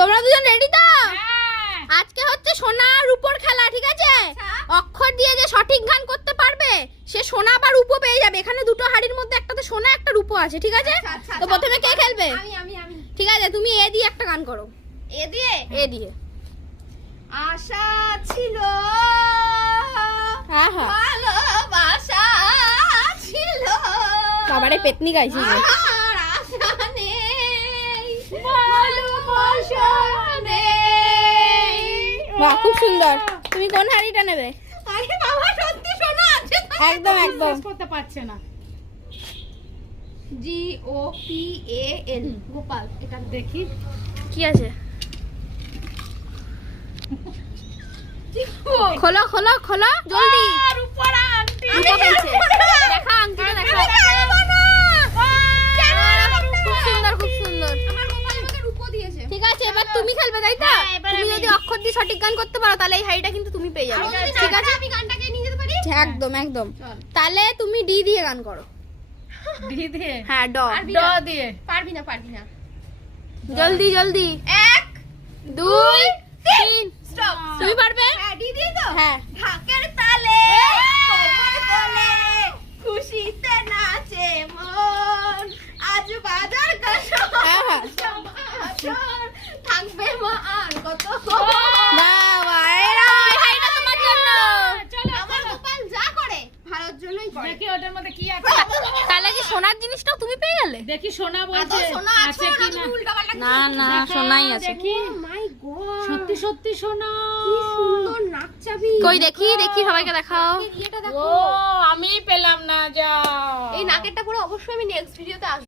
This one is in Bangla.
তোমরা দুজন রেডি তো? আজকে হচ্ছে সোনা রূপোর খেলা, ঠিক আছে? অক্ষর দিয়ে যে সঠিক গান করতে পারবে সে সোনা বা রূপো পেয়ে যাবে। এখানে দুটো হাড়ির মধ্যে একটাতে সোনা একটা রূপো আছে, ঠিক আছে? তো প্রথমে কে খেলবে? আমি ঠিক আছে, তুমি এ দিয়ে একটা গান করো। এ দিয়ে আশা ছিল, হ্যাঁ হ্যাঁ, ভালোবাসা ছিল, বাবারে পেতনি গাইছি যে। আর আশা নেই, ভালোবাসা নেই। বাহ, খুব সুন্দর। তুমি কোন হাড়িটা নেবে? আরে বাবা, সত্যি শোনা আছে তো? একদম একদম। করতে পারছে না। GOPAL গোপাল। এটা দেখি কি আছে? খোলো খোলো খোলো জলদি। রূপরা আন্টি রূপো পেয়েছে। দেখা আংটিটা দেখা। খুব সুন্দর খুব সুন্দর। আমার গোপাল আমাকে রূপো দিয়েছে। ঠিক আছে, এবার তুমি খেলবে, তাই তো? হ্যাঁ, এবার তুমি আমি। যদি অক্ষর দিয়ে সঠিক গান করতে পারো তাহলে এই হাড়িটা কিন্তু তুমি পেয়ে যাবে, ঠিক আছে? আমি গানটাকে নিয়ে যেতে পারি? একদম একদম। চল। তাহলে তুমি ডি দিয়ে গান করো। ডি দিয়ে হ্যাঁ, ড। ড দিয়ে পারবি না। জলদি জলদি। 1 2 3 স্টপ। তুমি পারবে? হ্যাঁ, দি দিই তো? হ্যাঁ। ঢাকের তালে কোমর দোলে, খুশিতে নাচে মন, আজ বাজার হ্যাঁ, হ্যাঁ। থাকবে মা আর কত বাবা, এরা এই হাড়িটা তোমার জন্য। চলো আমার গোপাল যা করে ভালোর জন্যই করে। দেখি ওটার মধ্যে কি আছে। তাহলে কি সোনার জিনিসটাও তুমি পেয়ে গেলে? দেখি সোনা আদৌ বলছে সোনা আছে কি না? না তুমি উল্টাপাল্টা না না, দেখো, সোনাই আছে। দেখি মাই গড, সত্যি সত্যি সোনা। কি সুন্দর নাকচাবি। কই দেখি দেখি, সবাইকে দেখাও। এটা ও দেখো। আমি পেলাম না, যাও এই নাকেরটা পরে অবশ্যই আমি নেক্সট ভিডিওতে আসবো।